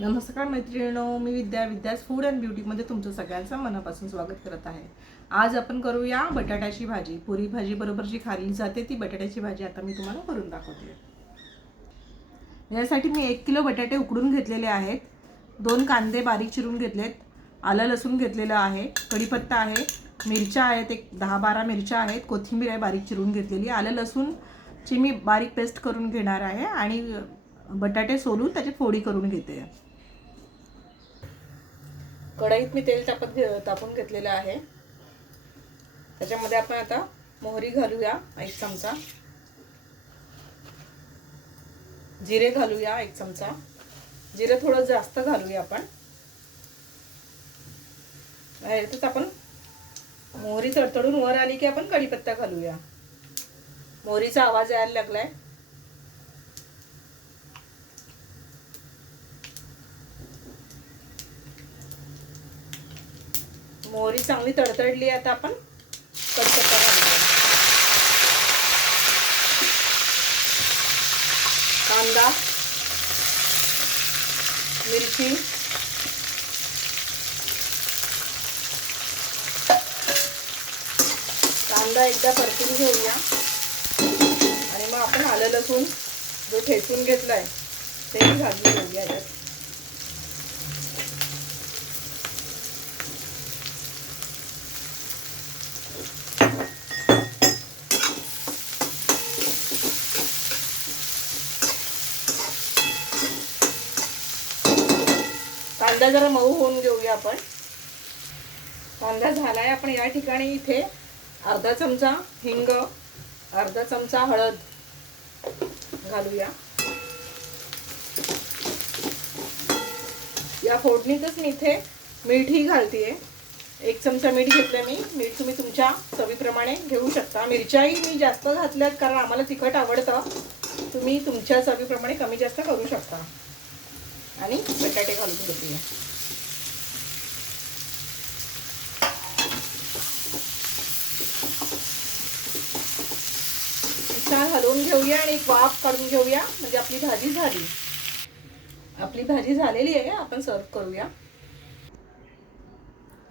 नमस्कार मैत्रिणींनो, मी विद्यास food and ब्युटीमध्ये तुमचं सगळ्यांचं मनापासून स्वागत करत आहे। आज आपण करूया बटाट्याची भाजी। पुरी भाजी बरोबर जी खाल्ली जाते ती बटाट्याची भाजी आता मी तुम्हाला करून दाखवते। यासाठी मी 1 किलो बटाटे उकडून घेतलेले आहेत, 2 कांदे बारीक चिरून घेतलेत, आलं लसूण घेतलेलं आहे, कढीपत्ता आहे, मिरच्या आहेत, एक 10-12 मिरच्या आहेत, कोथिंबीर आहे बारीक चिरून घेतलेली, आलं लसूणची मी बारीक पेस्ट करून घेणार आहे आणि बटाटे सोलून त्याची फोडी करून घेते। कढईत मी तेल तापून घेतलेलं आहे। त्याच्यामध्ये आपण आता मोहरी घालूया 1 चमचा, जिरे घालूया 1 चमचा, जिरे थोडं जास्त घालूया आपण। याच्यात आपण मोहरी तडतडून वर आली की आपण कढीपत्ता घालूया। मोहरीचा आवाज यायला लागलाय। मोहरी चांगली तडतडली, आता आपण कढीपत्ता घालूया, कांदा, मिरची, कांदा एकदा परतून घेऊया आणि मग आपण आलं लसूण जो ठेचून घेतलाय तेही घालून घेऊया याच्यात। कांदा जरा मऊ होऊन घेऊया आपण। कांदा झालाय, आपण या ठिकाणी इथे अर्धा चमचा हिंग, अर्धा चमचा हळद घालूया। या फोडणीतच मी इथे मीठही घालतेय, 1 चमचा मीठ घेतलं मी। मीठ तुम्ही तुमच्या चवीप्रमाणे घेऊ शकता। मिरच्याही मी जास्त घातल्यात कारण आम्हाला तिखट आवडतं, तुम्ही तुमच्या चवीप्रमाणे कमी जास्त करू शकता। आणि बटाटे घालून घेऊया। छान हलवून घेऊया आणि एक वाफ काढून घेऊया, म्हणजे आपली भाजी झाली। आपली भाजी झालेली आहे, आपण सर्व करूया।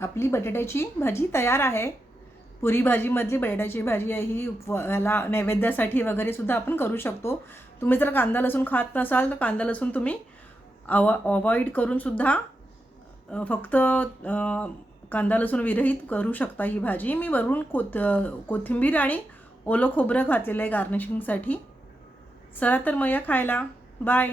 आपली बटाट्याची भाजी तयार आहे। पुरी भाजी मधली बटाट्याची भाजी आहे ही, ह्याला नैवेद्यासाठी वगैरे सुद्धा आपण करू शकतो। तुम्ही जर कांदा लसूण खात नसाल तर कांदा लसूण तुम्ही अवॉइड करून सुद्धा फक्त कांदा लसूण विरहित करू शकता ही भाजी। मी वरून कोथिंबीर आणि ओलं खोबरं घातलेलं आहे गार्निशिंगसाठी। चला तर मग या खायला, बाय।